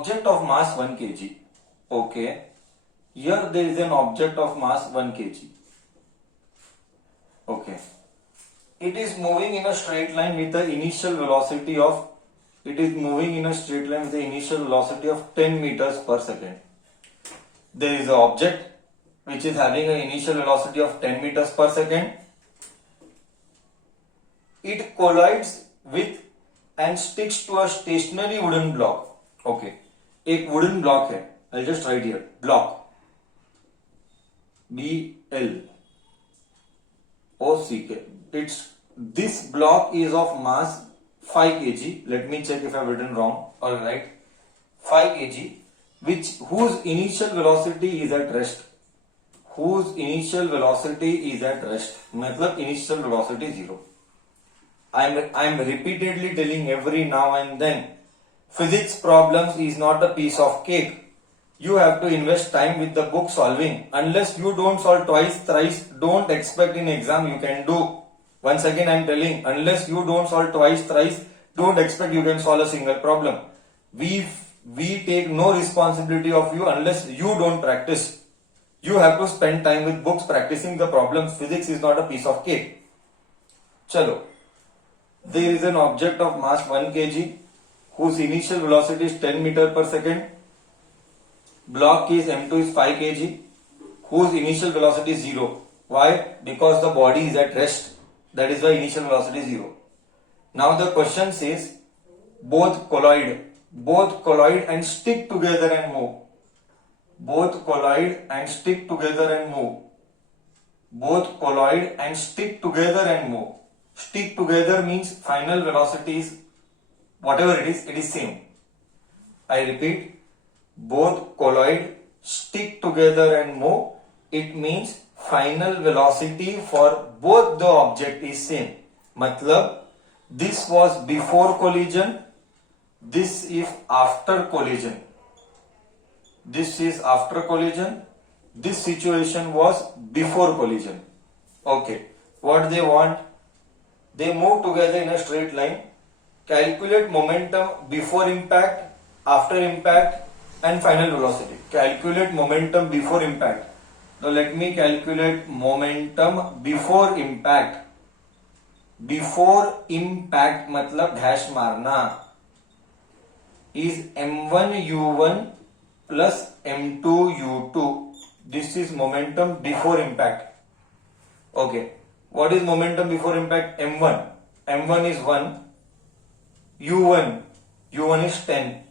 object of mass 1 kg. Okay. Here there is an object of mass 1 kg. Okay. It is moving in a straight line with the initial velocity of 10 meters per second. There is an object which is having an initial velocity of 10 meters per second. It collides with and sticks to a stationary wooden block. Okay. एक wooden block है. I'll just write here. Block. B-L-O-C-K. This block is of mass 5 kg. Let me check if I've written wrong. Alright. 5 kg. Whose initial velocity is at rest. मतलब initial velocity 0. I'm repeatedly telling every now and then, physics problems is not a piece of cake. You have to invest time with the book solving. Unless you don't solve twice, thrice, don't expect in exam you can do. Once again I'm telling, unless you don't solve twice, thrice, don't expect you can solve a single problem. We take no responsibility of you unless you don't practice. You have to spend time with books practicing the problems. Physics is not a piece of cake. Chalo. There is an object of mass 1 kg whose initial velocity is 10 meters per second. Block is M2 is 5 kg whose initial velocity is 0. Why? Because the body is at rest. That is why initial velocity is 0. Now the question says both collide and stick together and move. Both collide and stick together and move. Stick together means final velocity is whatever it is same. I repeat, both collide, stick together and move. It means final velocity for both the object is same. Matlab, this was before collision, this is after collision. This situation was before collision. Okay. What they want? They move together in a straight line. Calculate momentum before impact, after impact, and final velocity. Calculate momentum before impact. Now let me calculate momentum before impact. Before impact मतलब dash मारना is m1 u1 plus m2 u2. This is momentum before impact. Okay. What is momentum before impact? m1. m1 is 1. u1 is 10.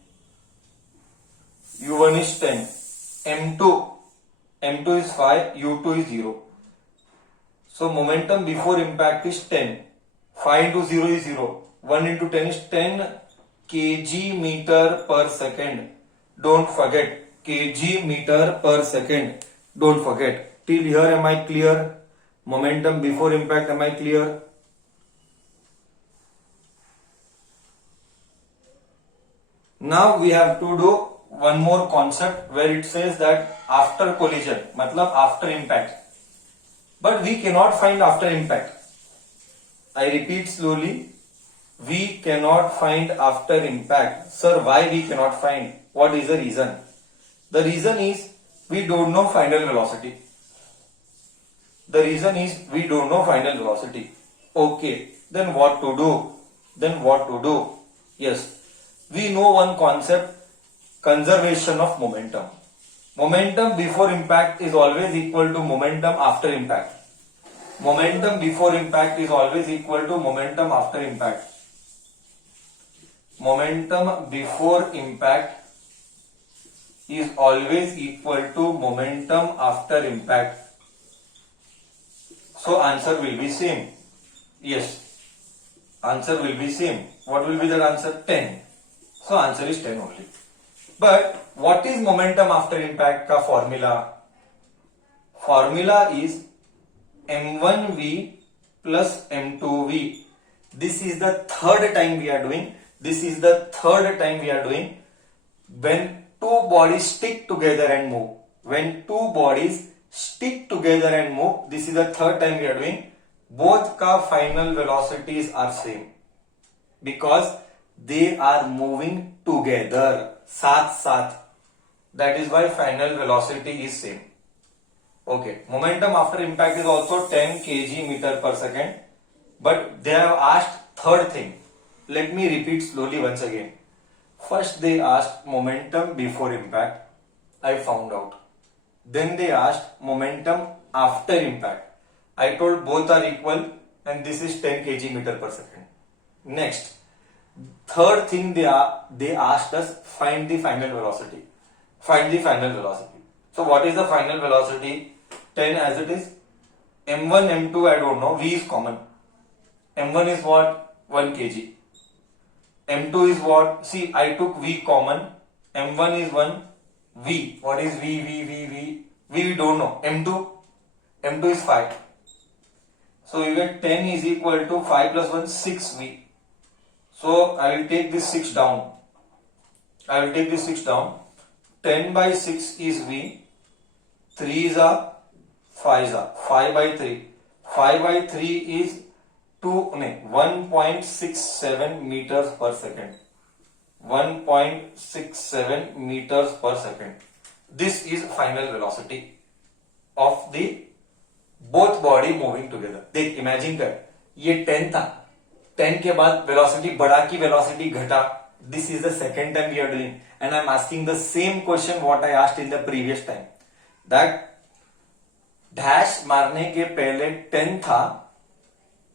m2 is 5. u2 is 0. So momentum before impact is 10. 5 into 0 is 0. 1 into 10 is 10 kg meter per second. Don't forget kg meter per second. Don't forget. Till here am I clear? Momentum before impact, am I clear? Now we have to do one more concept where it says that after collision, matlab after impact. But we cannot find after impact. I repeat slowly. We cannot find after impact. Sir, why we cannot find? What is the reason? The reason is we don't know final velocity. Okay, then what to do? Yes, we know one concept, conservation of momentum. Momentum before impact is always equal to momentum after impact. Momentum before impact is always equal to momentum after impact. Momentum before impact is always equal to momentum after impact. So answer will be same. Yes, answer will be same. What will be the answer? 10. So answer is 10 only. But what is momentum after impact ka formula? Formula is m1v plus m2v. This is the third time we are doing. When two bodies stick together and move. This is the third time we are doing. Both ka final velocities are same because they are moving together, साथ साथ. That is why final velocity is same. Okay, momentum after impact is also 10 kg meter per second, but they have asked third thing. Let me repeat slowly once again. First they asked momentum before impact, I found out. Then they asked momentum after impact. I told both are equal and this is 10 kg meter per second. Next, third thing they asked us, find the final velocity. Find the final velocity. So what is the final velocity? 10 as it is. M1, M2 I don't know. V is common. M1 is what? 1 kg. M2 is what? See, I took V common. M1 is 1. V. What is V? V we don't know. M2 is 5. So you get 10 is equal to 5 plus 1, 6V. So I will take this 6 down. 10 by 6 is V. 3 is a 5 is a 5 by 3. 5 by 3 is 1.67 meters per second. 1.67 meters per second. This is final velocity of the both body moving together. देख imagine कर, ये 10 था, 10 के बाद velocity बढ़ा की velocity घटा. This is the second time we are doing, and I'm asking the same question what I asked in the previous time. That dash मारने के पहले 10 था,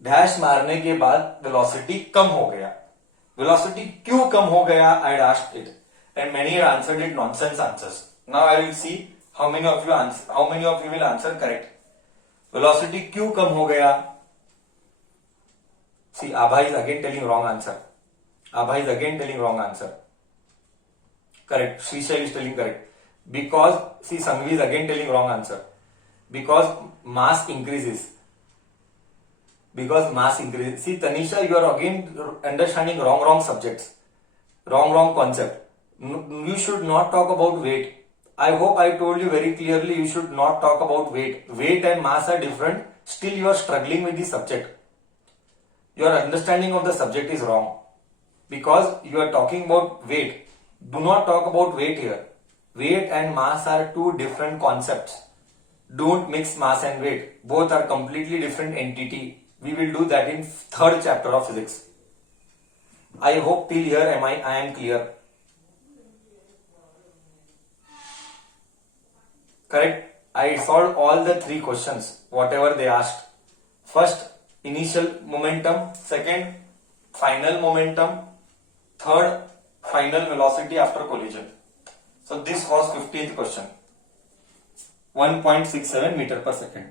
डैश मारने के बाद वेलोसिटी कम हो गया. Velocity क्यों कम हो गया? I had asked it, and many had answered it nonsense answers. Now I will see how many of you will answer correct. Velocity क्यों कम हो गया? See, Abha is again telling wrong answer. Correct. Srishal is telling correct. Because, see, Sangvi is again telling wrong answer. Because mass increases. See, Tanisha, you are again understanding wrong subjects. Wrong concept. You should not talk about weight. I hope I told you very clearly you should not talk about weight. Weight and mass are different. Still you are struggling with the subject. Your understanding of the subject is wrong. Because you are talking about weight. Do not talk about weight here. Weight and mass are two different concepts. Don't mix mass and weight. Both are completely different entity. We will do that in third chapter of physics. I hope till here I am clear. Correct? I solved all the 3 questions, whatever they asked. First, initial momentum. Second, final momentum. Third, final velocity after collision. So this was 15th question. 1.67 meter per second.